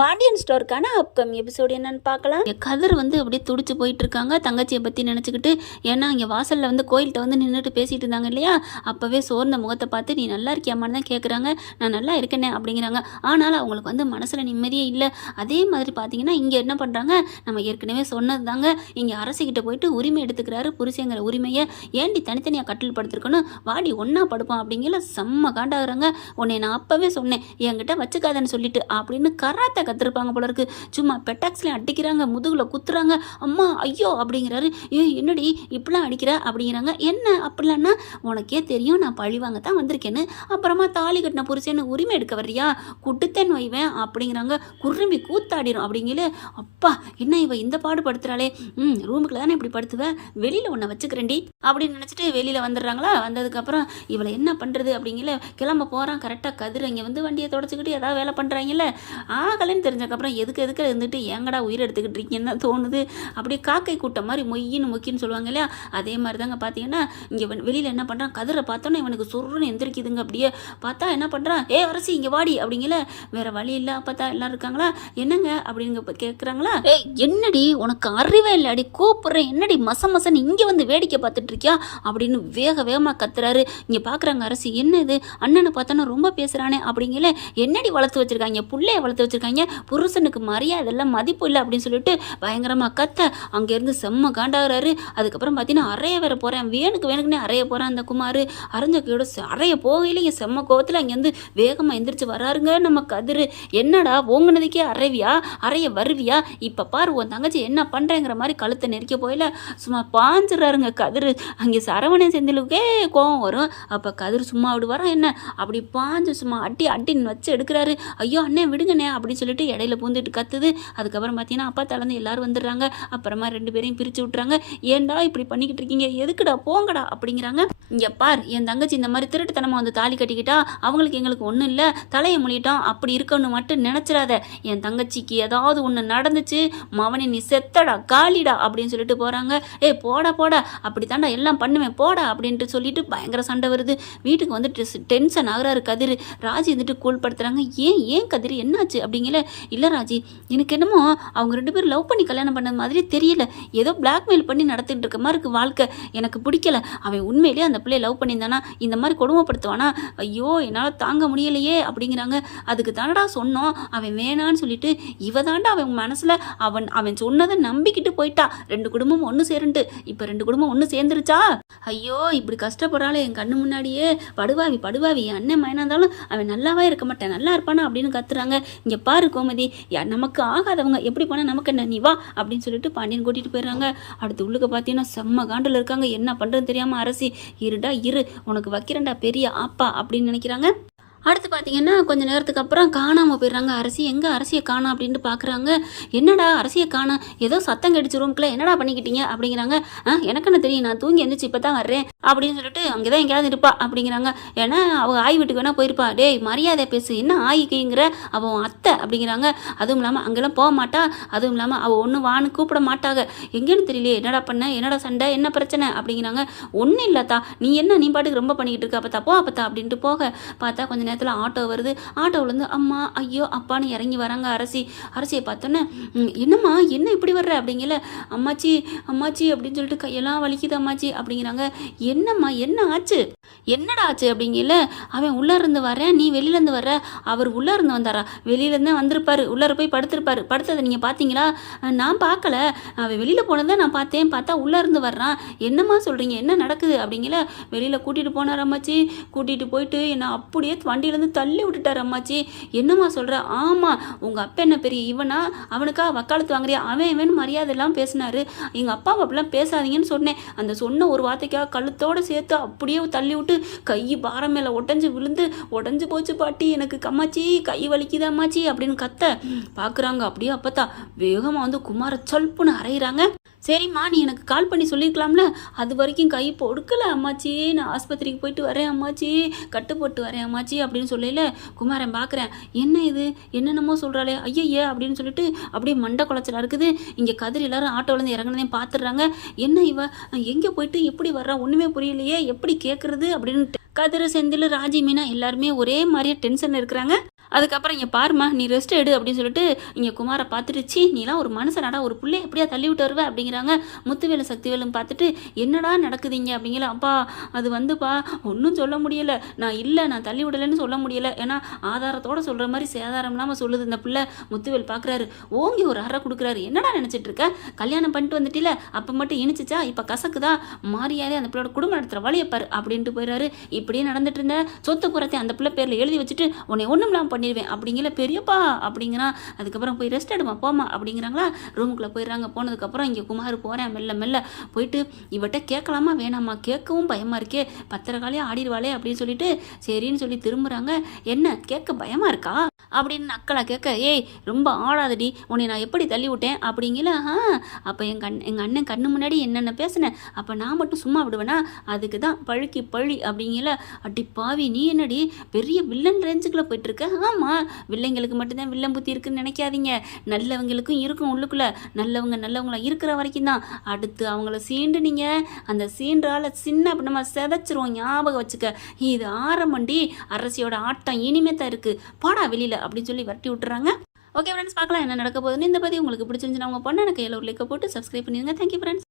Pandian ஸ்டோருக்கான upcoming episode என்னன்னு பார்க்கலாம். இங்க கதிர் வந்து அப்படியே துடிச்சு போயிட்டு இருக்காங்க தங்கச்சியை பற்றி நினச்சிக்கிட்டு ஏன்னா இங்கே வாசலில் வந்து கோயில்கிட்ட வந்து நின்றுட்டு பேசிட்டு இருந்தாங்க இல்லையா? அப்போவே சோர்ந்த முகத்தை பார்த்து நீ நல்லா இருக்கியாமான்னு தான் கேட்குறாங்க நான் நல்லா இருக்கேனே அப்படிங்கிறாங்க. ஆனாலும் அவங்களுக்கு வந்து மனசில் நிம்மதியே இல்லை. அதே மாதிரி பார்த்தீங்கன்னா இங்கே என்ன பண்ணுறாங்க நம்ம ஏற்கனவே சொன்னது தாங்க இங்கே அரசுக்கிட்ட போயிட்டு உரிமை எடுத்துக்கிறாரு புருஷங்கிற உரிமையை. ஏண்டி தனித்தனியாக கட்டில் படுத்துருக்கணும்? வாடி ஒன்றா படுப்போம் அப்படிங்கிற செம்ம காண்டாகிறாங்க. உன்னை நான் அப்போவே சொன்னேன். என்கிட்ட வச்சுக்காதன்னு சொல்லிட்டு அப்படின்னு கராத்த கத்துருப்பாங்க போல இருக்கு. சும்மா பெட்டாக்ஸ்லேயும் அடிக்கிறாங்க முதுகில் குத்துறாங்க. அம்மா ஐயோ அப்படிங்கிறாரு. ஏ என்னடி இப்படிலாம் அடிக்கிற? அப்படிங்கிறாங்க. என்ன அப்படிலான்னா உனக்கே தெரியும் நான் பழி வாங்க தான் வந்திருக்கேன்னு. அப்புறமா தாலி கட்டின புருஷன்னு உரிமை எடுக்க வர்றியா? குட்டுத்தேன் வைவேன் அப்படிங்கிறாங்க. குருமி கூத்தாடிரும் அப்படிங்கிற அப்பா என்ன இவ இந்த பாடு படுத்துறாளே? ம் ரூமுக்குள்ள தானே இப்படி படுத்துவேன் வெளியில் உன்னை வச்சுக்கிறேன்டி அப்படின்னு நினச்சிட்டு வெளியில் வந்துடுறாங்களா? வந்ததுக்கப்புறம் இவளை என்ன பண்ணுறது அப்படிங்கிற கிளம்ப போகிறான் கரெக்டாக கதிர் இங்கே வந்து வண்டியை தொடச்சிக்கிட்டு ஏதாவது வேலை பண்ணுறாங்கல்ல ஆகலைன்னு தெரிஞ்சக்கப்புறம் எதுக்கு எதுக்கு இருந்துட்டு ஏங்கடா உயிர் எடுத்துக்கிட்டு இருக்கீங்கன்னு தான் தோணுது. அப்படியே காக்கை கூட்டம் மாதிரி மொய்யின்னு மொக்கின்னு சொல்லுவாங்க இல்லையா? அதே மாதிரி தாங்க பார்த்தீங்கன்னா இங்கே வெளியில் என்ன பண்ணுறான் கதிரை பார்த்தோன்னே இவனுக்கு சொருன்னு எந்திரிக்குதுங்க அப்படியே. பார்த்தா என்ன பண்ணுறான் ஏ அரசி இங்கே வாடி அப்படிங்கல. வேற வழி இல்லை. பார்த்தா எல்லாம் இருக்காங்களா? என்னங்க? அப்படிங்க கேட்குறாங்களா ஏ என்னடி? உனக்கு அறிவே இல்லை அடி கூப்பிட்றேன். என்னடி மச மசன்னு இங்கே வந்து வேடிக்கை பார்த்துட்டு இருக்கியா? அப்படின்னு வேக வேகமாக கத்துறாரு. இங்கே பார்க்குறாங்க அரசி என்ன இது அண்ணனை பார்த்தோன்னா ரொம்ப பேசுகிறானே அப்படிங்கல. என்னடி வளர்த்து வச்சிருக்காங்க? புள்ளைய வளர்த்து வச்சிருக்காங்க? புருஷனுக்கு மரியாதை எல்லாம் மதிப்பு இல்லை அப்படின்னு சொல்லிட்டு பயங்கரமாக கத்த அங்கேருந்து செம்ம காண்டாகிறாரு. அதுக்கப்புறம் பார்த்தீங்கன்னா அறைய வேற போகிறேன் வேணுக்கு வேணுக்குன்னே அறைய போகிறேன் அந்த குமார். அரைஞ்ச கையோட அறைய போகையில இங்கே செம்ம கோவத்தில் அங்கேருந்து வேகமாக எந்திரிச்சு வராருங்க நம்ம கதிர். என்னடா ஓங்குனதுக்கே அறைவியா? அறைய வருவியா? இப்போ பாரு உன் தங்கச்சி என்ன பண்ணுறேங்கிற மாதிரி கழுத்தை நெரிக்க போயில. சும்மா பாஞ்சிடுறாருங்க கதிர். அங்கே சரவணன் செந்திலுக்கே கோவம் வரும். அப்போ கதிர் சும்மா விடுவாரா என்ன? அப்படி பாஞ்சு சும்மா அட்டி அட்டின்னு வச்சு எடுக்கிறாரு. ஐயோ அண்ணே விடுங்கண்ணே அப்படின்னு சொல்லி சொல்லிட்டு இடையில பூந்துட்டு கத்துது. அதுக்கப்புறம் பார்த்தீங்கன்னா அப்பா தளர்ந்து எல்லாரும் வந்துடுறாங்க. அப்புறமா ரெண்டு பேரையும் பிரித்து விட்றாங்க ஏன்டா இப்படி பண்ணிக்கிட்டு இருக்கீங்க? எதுக்குடா? போங்கடா அப்படிங்கிறாங்க. இங்கே பார் என் தங்கச்சி இந்த மாதிரி திருட்டுத்தனமாக வந்து தாலி கட்டிக்கிட்டா அவங்களுக்கு எங்களுக்கு ஒன்றும் இல்லை. தலையை மொழிட்டோம் அப்படி இருக்கணும் மட்டும் நினச்சிடாத. என் தங்கச்சிக்கு ஏதாவது ஒன்று நடந்துச்சு. மவனி நீ செத்தடா காலிடா அப்படின்னு சொல்லிட்டு போகிறாங்க ஏய் போடா போடா. அப்படி தாண்டா எல்லாம் பண்ணுவேன். போடா அப்படின்ட்டு சொல்லிட்டு பயங்கர சண்டை வருது. வீட்டுக்கு வந்து டென்ஷன் ஆகிறாரு கதிர். ராஜி வந்துட்டு கூல்படுத்துகிறாங்க ஏன் ஏன் கதிர்? என்னாச்சு? அப்படிங்கல இல்லை ராஜி எனக்கு என்னமோ அவங்க ரெண்டு பேரும் லவ் பண்ணி கல்யாணம் பண்ண மாதிரி தெரியல. ஏதோ பிளாக்மெயில் பண்ணி நடத்திட்டு இருக்க மாதிரி இருக்கு வாழ்க்கை. எனக்கு பிடிக்கல. அவன் உண்மையிலேயே அந்த பிள்ளைய லவ் பண்ணியிருந்தானா? இந்த மாதிரி கொடுமைப்படுத்துவானா? ஐயோ என்னால் தாங்க முடியலையே அப்படிங்கிறாங்க. அதுக்கு தானடா சொன்னோம். அவன் வேணான்னு சொல்லிட்டு இவ தாண்டா அவன் மனசில் அவன் அவன் சொன்னதை நம்பிக்கிட்டு போயிட்டா. ரெண்டு குடும்பம் ஒன்று சேருன்ட்டு. இப்போ ரெண்டு குடும்பம் ஒன்று சேர்ந்துருச்சா? ஐயோ இப்படி கஷ்டப்படுறாளே என் கண்ணு முன்னாடியே. படுவாவி படுவாவி. என் அண்ணன் மயனா இருந்தாலும் அவன் நல்லாவே இருக்க மாட்டான். நல்லா இருப்பானா? அப்படின்னு கத்துறாங்க. இங்கே பாரு கோமதி யா நமக்கு ஆகாதவங்க எப்படி போனால் நமக்கு என்ன நீ வா அப்படின்னு சொல்லிட்டு பாண்டியன் கூட்டிகிட்டு போயிடுறாங்க. அடுத்து உள்ளுக்கு பார்த்தீங்கன்னா செம்ம காண்டில் இருக்காங்க. என்ன பண்ணுறதுன்னு தெரியாமல் அரசி இருடா இரு உனக்கு வைக்கிறேன்டா பெரிய ஆப்பா அப்படின்னு நினைக்கிறாங்க. அடுத்து பார்த்தீங்கன்னா கொஞ்ச நேரத்துக்கு அப்புறம் காணாமல் போயிடுறாங்க. அரசி எங்கே அரசியை காணோம் அப்படின்ட்டு பார்க்குறாங்க என்னடா அரசியை காணா? ஏதோ சத்தம் கடிச்சு ரூம்க்குள்ள என்னடா பண்ணிக்கிட்டீங்க? அப்படிங்கிறாங்க. ஆ எனக்கு என்ன தெரியும்? நான் தூங்கி எழுந்திரிச்சு இப்போ தான் வர்றேன். அப்படின்னு சொல்லிட்டு அங்கே தான் எங்கேயாவது இருப்பா அப்படிங்கிறாங்க. ஏன்னா அவள் ஆய் வீட்டுக்கு வேணால் போயிருப்பா. டேய் மரியாதை பேசு. என்ன ஆயிக்கிங்கிற அவள் அத்தை அப்படிங்கிறாங்க. அதுவும் இல்லாமல் அங்கெல்லாம் போக மாட்டா. அதுவும் இல்லாமல் அவள் ஒன்று வான்னு கூப்பிட மாட்டாங்க எங்கேன்னு தெரியலையே. என்னடா பண்ண? என்னடா சண்டை? என்ன பிரச்சனை? அப்படிங்கிறாங்க. ஒன்றும் இல்லைத்தா. நீ என்ன? நீ பாட்டுக்கு ரொம்ப பண்ணிக்கிட்டு இருக்க. அப்பத்தா போ அப்பத்தா அப்படின்ட்டு போக. பார்த்தா கொஞ்ச நேரத்தில் ஆட்டோ வருது. ஆட்டோவிலேருந்து அம்மா ஐயோ அப்பான்னு இறங்கி வராங்க அரசி. அரசியை பார்த்தோன்னே என்னம்மா என்ன இப்படி வர்ற? அப்படிங்கல. அம்மாச்சி அம்மாச்சி அப்படின்னு சொல்லிட்டு கையெல்லாம் வலிக்குது அம்மாச்சி அப்படிங்கிறாங்க. என்னம்மா என்ன ஆச்சு? என்னடா ஆச்சு? அப்படிங்கல. அவன் உள்ளேருந்து வரேன் நீ வெளியிலேருந்து வர்ற? அவர் உள்ளேருந்து வந்தாரா? வெளியிலேருந்து வந்திருப்பாரு. உள்ளார போய் படுத்திருப்பாரு. படுத்ததை நீங்கள் பார்த்தீங்களா? நான் பார்க்கல. அவன் வெளியில் போனதை நான் பார்த்தேன். பார்த்தா உள்ளே இருந்து வர்றான் என்னம்மா சொல்கிறீங்க என்ன நடக்குது? அப்படிங்கல. வெளியில் கூட்டிகிட்டு போனார் அம்மாச்சி. கூட்டிகிட்டு போயிட்டு என்னை அப்படியே வண்டியிலேருந்து தள்ளி விட்டுட்டார் அம்மாச்சி. என்னம்மா சொல்கிற ஆமாம் உங்கள் அப்பா என்ன பெரிய இவனா? அவனுக்கா வக்காலத்து வாங்குறியா? அவன் இவன் மரியாதை எல்லாம் பேசினாரு. எங்கள் அப்பா அப்படிலாம் பேசாதீங்கன்னு சொன்னேன். அந்த சொன்ன ஒரு வார்த்தைக்காக கழுத்தோடு சேர்த்து அப்படியே தள்ளி விட்டு கை பாரம் மேலே உடஞ்சி விழுந்து உடஞ்சி போச்சு பாட்டி எனக்கு கம்மாச்சி கை வலிக்குது அம்மாச்சி அப்படின்னு கத்த. பார்க்குறாங்க அப்படியே அப்பத்தா. வேகமாக வந்து குமார சொல்புன்னு அரைகிறாங்க சரிம்மா நீ எனக்கு கால் பண்ணி சொல்லியிருக்கலாம்ல அது வரைக்கும் கை பொடுக்கலை அம்மாச்சி. நான் ஆஸ்பத்திரிக்கு போயிட்டு வரேன் அம்மாச்சி. கட்டு போட்டு வரேன் அம்மாச்சி அப்படின்னு சொல்லல குமாரன் பார்க்குறேன் என்ன இது? என்னென்னமோ சொல்கிறாளே ஐயய்ய அப்படின்னு சொல்லிட்டு அப்படியே மண்டை குளச்சலாக இருக்குது. இங்கே கதிர் எல்லாரும் ஆட்டோலேருந்து இறங்கினதையும் பார்த்துடுறாங்க என்ன இவ? எங்கே போயிட்டு எப்படி வர்றா? ஒன்றுமே புரியலையே. எப்படி கேட்குறது அப்படின்னு கதிர் செந்தில் ராஜி மீனா எல்லாருமே ஒரே மாதிரியே டென்ஷன் இருக்கிறாங்க. அதுக்கப்புறம் இங்கே பாருமா நீ ரெஸ்ட் எடு அப்படின்னு சொல்லிட்டு இங்கே குமாரை பார்த்துட்டு சி நீலாம் ஒரு மனுஷனாடா ஒரு பிள்ளை எப்படியா தள்ளி விட்டு வருவ? அப்படிங்கிறாங்க. முத்துவேலு சக்திவேலும் பார்த்துட்டு என்னடா நடக்குதுங்க? அப்படிங்கிற அப்பா அது வந்துப்பா ஒன்றும் சொல்ல முடியல. நான் இல்லை நான் தள்ளி விடலைன்னு சொல்ல முடியல. ஏன்னா ஆதாரத்தோட சொல்கிற மாதிரி சேதாரம் இல்லாமல் சொல்லுது இந்த பிள்ளை. முத்துவேல் பார்க்குறாரு. ஓங்கி ஒரு அறை கொடுக்குறாரு. என்னடா நினச்சிட்டு இருக்க? கல்யாணம் பண்ணிட்டு வந்துட்டில? அப்போ மட்டும் இனிச்சிச்சா? இப்போ கசக்குதா? மாறியாதே அந்த பிள்ளையோட குடும்பம் நடத்துகிற வழியப்பார் அப்படின்ட்டு போயிடுறாரு இப்படியே நடந்துட்டு இருந்த சொத்து புறத்தை அந்த பிள்ளை பேரில் எழுதி வச்சுட்டு உன்னை ஒன்றும் இல்லாமல் பண்ணிடுவேன் அப்படிங்கிற பெரியப்பா அப்படிங்கிறான் அதுக்கப்புறம் போய் ரெஸ்ட் எடுமா போமா அப்படிங்கிறாங்களா. ரூமுக்குள்ளே போயிடுறாங்க. போனதுக்கப்புறம் இங்கே குமார் போகிறேன் மெல்ல மெல்ல. போயிட்டு இவட்ட கேட்கலாமா? வேணாமா? கேட்கவும் பயமாக இருக்கே. பத்திரகாலியாக ஆடிடுவாளே அப்படின்னு சொல்லிட்டு சரின்னு சொல்லி திரும்புகிறாங்க என்ன? கேட்க பயமாக இருக்கா? அப்படின்னு அக்களை கேட்க ஏய் ரொம்ப ஆடாதடி. உன்னை நான் எப்படி தள்ளி விட்டேன் அப்படிங்கல ஆ. அப்போ என் கண் எங்கள் அண்ணன் கண்ணு முன்னாடி என்னென்ன பேசினேன் அப்போ நான் மட்டும் சும்மா விடுவேனா? அதுக்கு தான் பழுக்கி பழி அப்படிங்கல அடி பாவி நீ என்னடி பெரிய வில்லன் ரேஞ்சுக்குள்ளே போயிட்டுருக்க? ஆமாம் வில்லைங்களுக்கு மட்டும்தான் வில்லன் புத்தி இருக்குன்னு நினைக்காதீங்க. நல்லவங்களுக்கும் இருக்கும் உள்ளுக்குள்ளே. நல்லவங்க நல்லவங்களா இருக்கிற வரைக்கும் தான். அடுத்து அவங்கள சீண்டுனீங்க. அந்த சீன்றால சின்ன நம்ம செதைச்சிருவோம். ஞாபகம் வச்சுக்க. இது ஆரம்பண்டி அரசியோட ஆட்டம் இனிமே தான் இருக்குது பாடா வெளியில். அப்படின்னு சொல்லி வரட்டி விட்டுறாங்க. ஓகே ஃப்ரெண்ட்ஸ் பார்க்கலாம் என்ன நடக்க போகுதுன்னு. இந்த பதிவு உங்களுக்கு பிடிச்சிருந்துச்சுன்னா உங்கள் பொண்ணு எனக்கு எல்லோரும் லைக்கை போட்டு சப்ஸ்கிரைப் பண்ணிடுங்க. Thank you friends